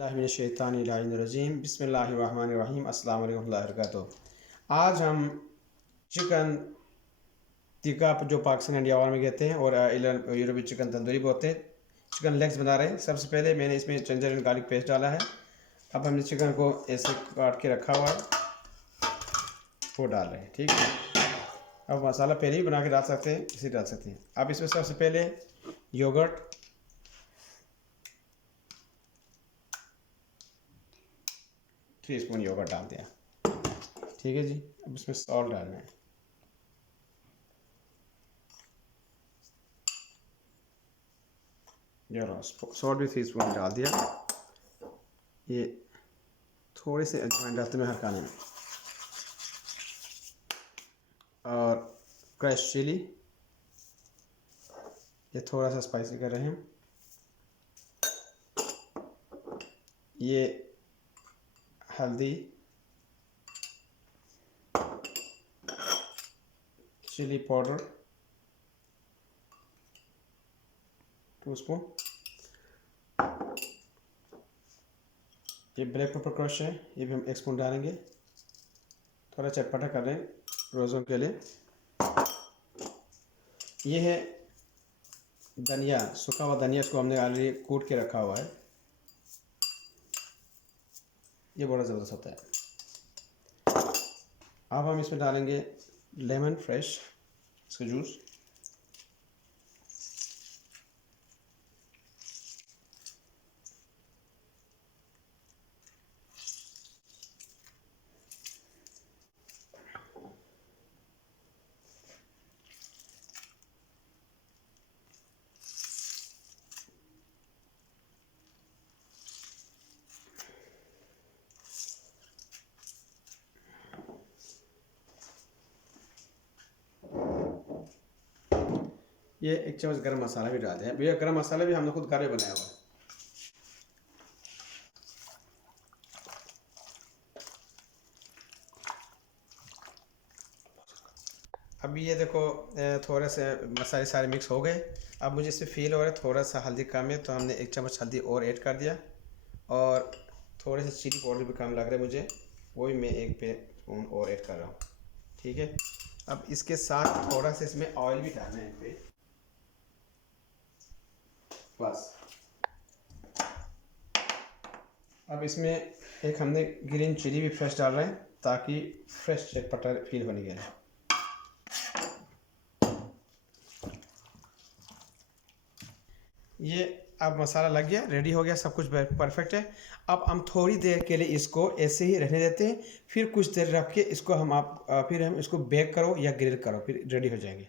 बिस्मिल्लाहिर्रहमानिर्रहीम बिस्मिल्लाहिर्रहमानिर्रहीम अस्सलाम वालेकुम warahmatullahi wabarakatuh। आज हम चिकन टिक्का जो पाकिस्तान इंडिया वार में कहते हैं और यूरोपीय चिकन तंदूरी बोलते हैं, चिकन लेग्स बना रहे हैं। सबसे पहले मैंने इसमें जिंजर एंड गार्लिक पेस्ट डाला है। अब हमने चिकन को ऐसे काट के रखा हुआ है, वो डाल रहे हैं। ठीक है, अब मसाला पहले ही बना के डाल सकते हैं, इसे डाल सकते हैं। अब इसमें सबसे पहले योगर्ट 3 स्पून योगर्ट डाल दिया। ठीक है जी, अब इसमें सॉल्ट डालना है। सॉल्ट भी 3 स्पून डाल दिया। ये थोड़े से अजवाइन डालते हैं हर खाने में, और क्रश चिली, ये थोड़ा सा स्पाइसी कर रहे हैं। ये हल्दी, चिली पाउडर 2 स्पून, ये ब्लैक पेपर क्रश है, ये भी हम 1 स्पून डालेंगे। थोड़ा चटपटा कर रहे हैं रोज़ों के लिए। ये है धनिया, सूखा हुआ धनिया, इसको हमने ऑलरेडी कूट के रखा हुआ है। ये बड़ा ज़बरदस्त होता है। अब हम इसमें डालेंगे लेमन फ्रेश, इसका जूस। ये 1 चम्मच गरम मसाला भी डाल दें। भैया गरम मसाला भी हमने खुद घर में बनाया हुआ है। अभी ये देखो थोड़े से मसाले सारे मिक्स हो गए। अब मुझे इससे फील हो रहा है थोड़ा सा हल्दी कम है, तो हमने 1 चम्मच हल्दी और ऐड कर दिया। और थोड़े से चिली पाउडर भी कम लग रहा है मुझे, वो भी मैं 1 स्पून और ऐड कर रहा हूँ। ठीक है, अब इसके साथ थोड़ा सा इसमें ऑयल भी डालना है पे बस। अब इसमें एक हमने ग्रीन चिली भी फ्रेश डाल रहे हैं, ताकि फ्रेश चटपटा फील होने के लिए। ये अब मसाला लग गया, रेडी हो गया, सब कुछ परफेक्ट है। अब हम थोड़ी देर के लिए इसको ऐसे ही रहने देते हैं, फिर कुछ देर रख के इसको फिर हम इसको बेक करो या ग्रिल करो, फिर रेडी हो जाएंगे।